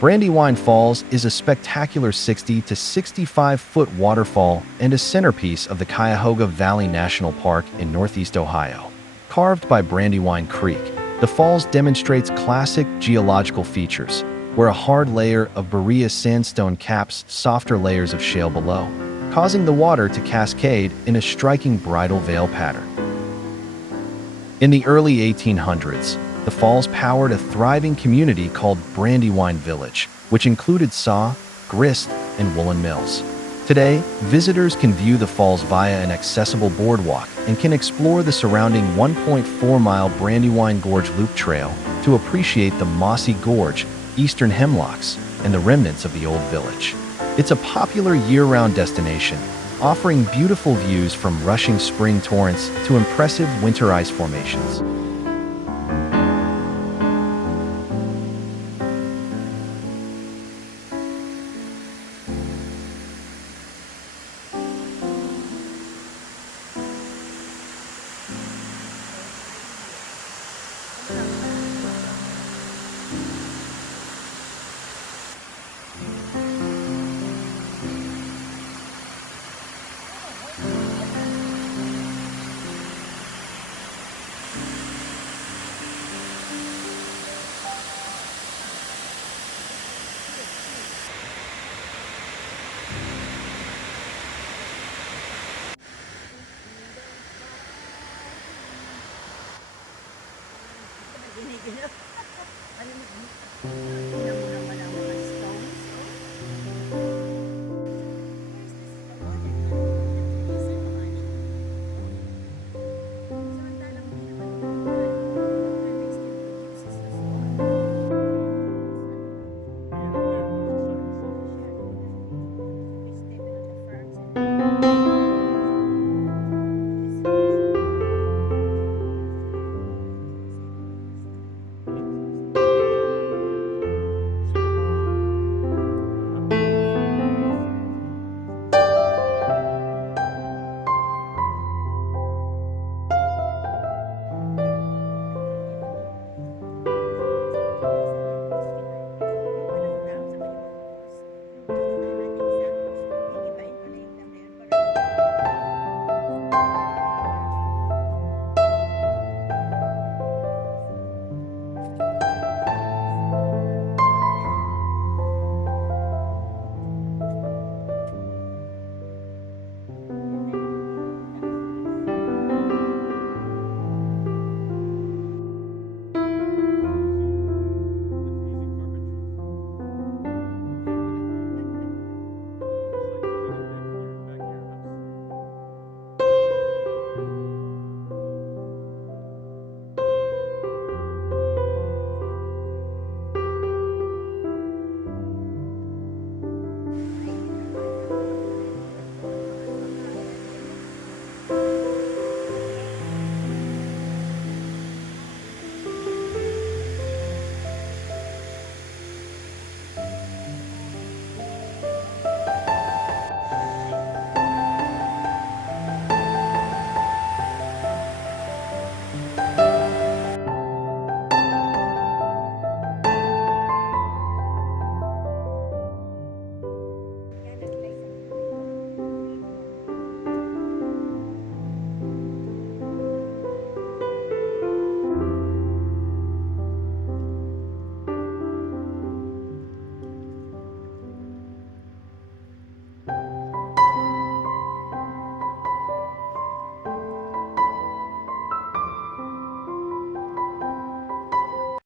Brandywine Falls is a spectacular 60 to 65-foot waterfall and a centerpiece of the Cuyahoga Valley National Park in northeast Ohio. Carved by Brandywine Creek, the falls demonstrates classic geological features, where a hard layer of Berea Sandstone caps softer layers of shale below, causing the water to cascade in a striking bridal veil pattern. In the early 1800s, the falls powered a thriving community called Brandywine Village, which included saw, grist, and woolen mills. Today, visitors can view the falls via an accessible boardwalk and can explore the surrounding 1.4-mile Brandywine Gorge Loop Trail to appreciate the mossy gorge, eastern hemlocks, and the remnants of the old village. It's a popular year-round destination, offering beautiful views from rushing spring torrents to impressive winter ice formations.